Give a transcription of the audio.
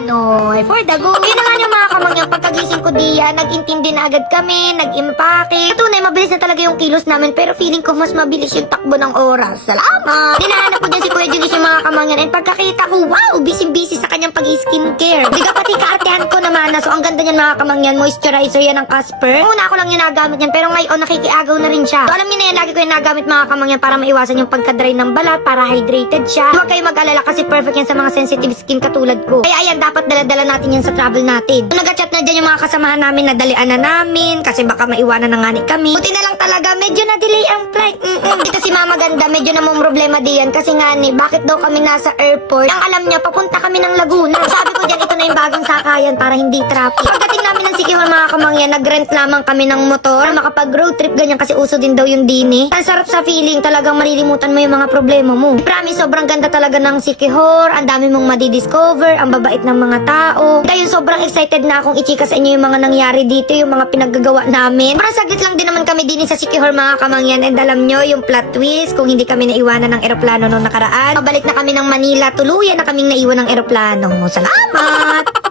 Panoy for the go. Yun na nga yung mga kamangyan, pagkagising ko diyan, nag-intindi na agad kami, nag-impake. Tunay, mabilis na talaga yung kilos namin, pero feeling ko mas mabilis yung takbo ng oras. Salamat! Dinahanap ko dyan si Kuya Julius yung mga kamangyan, and pagkakita ko, wow, busy-busy sa kanyang pag-skincare. Diga pati kaartehan ko naman na, so ang ganda niyan mga kamangyan, moisturizer yan ng Casper. Una ako lang yung nagamit yan, pero ngayon nakikiagaw na rin siya. So alam niyo na yan, lagi ko yung nagamit mga kamangyan para maiwasan yung pagka-dry ng balat, para hydrated siya. Huwag kayo mag-alala kasi perfect yan sa mga sensitive skin katulad ko. Kaya ayan, dapat dala-dala natin yan sa travel natin. Kung nag-chat na dyan yung mga kasamahan namin, nadalian na namin kasi baka maiwanan na nga ni kami. Buti na lang talaga, medyo na-delay ang flight. Ito si Mama Ganda, medyo namang problema diyan kasi nga ni, bakit daw kami nasa airport? Ang alam niya, papunta kami ng Laguna. Sabi ko dyan, ito na yung bagong sakayan para hindi traffic. Pagdating namin ng Siquijor mga kamangyan, nag-rent lamang kami ng motor para makapag-road trip ganyan kasi uso din daw yung dini. Ang sarap sa feeling, talagang malilimutan mo yung mga problema mo. Promise, sobrang ganda talaga ng Siquijor, ang dami mong madidiscover, ang babait ng mga tao. Kaya sobrang excited na akong ichika sa inyo yung mga nangyari dito, yung mga pinaggagawa namin. Parang saglit lang din naman kami din sa Siquijor mga kamangyan, and alam nyo yung plot twist, kung hindi kami naiwanan ng eroplano noong nakaraan, pabalik na kami ng Manila, tuluyan na kaming naiwan ng eroplano. Salamat!